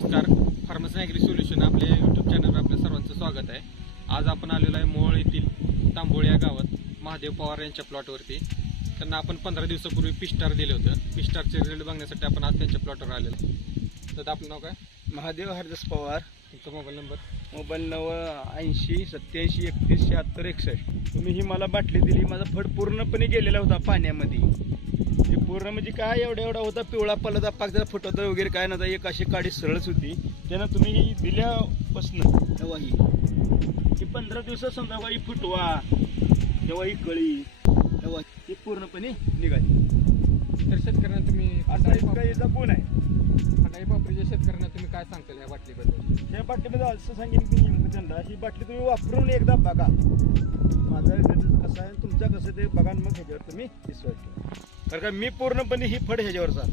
नमस्कार. Pharmacy agri solution आपल्या YouTube चॅनलवर आपल्या सर्वांचं स्वागत आहे. आज आपण आलेलो आहे मोहोळ येथील तांबोळी या गावात महादेव पवार यांच्या प्लॉटवरती त्यांना आपण पंधरा दिवसापूर्वी पिस्टार दिलं होतं. पिस्टारचे रिझल्ट बघण्यासाठी आपण आज त्यांच्या प्लॉटवर आलेलो तर आपलं नाव काय? महादेव हरदास पवार. तुमचा मोबाईल नंबर मोबाईल नव ऐंशी सत्याऐंशी एकतीस शहात्तर एकसष्ट. तुम्ही ही मला बाटली दिली. माझा फड पूर्णपणे गेलेला होता पाण्यामध्ये. ते पूर्ण म्हणजे काय एवढा एवढा होता पिवळा पलदा पाक जरा फुटवता वगैरे काय नव्हता एक अशी काडी सरळच होती. त्यानं तुम्ही दिल्यापासनं तेव्हा ही. पंधरा दिवसात समजा फुटवा तेव्हा ही कळी तेव्हा ही पूर्णपणे निघाली. तर शेतकऱ्यांना तुम्ही असा इतका गुण आहे. खंडाई शेतकऱ्यांना तुम्ही काय सांगताल या बाटलीबद्दल? या बाटलीमध्ये असं सांगेन की नेमकं त्यांना ही बाटली तुम्ही वापरून एकदा बघा. माझा तुमचं कसं ते बघा मग ह्याच्यावर तुम्ही विश्वास ठेवा. कारण का मी पूर्णपणे ही फड ह्याच्यावर चाल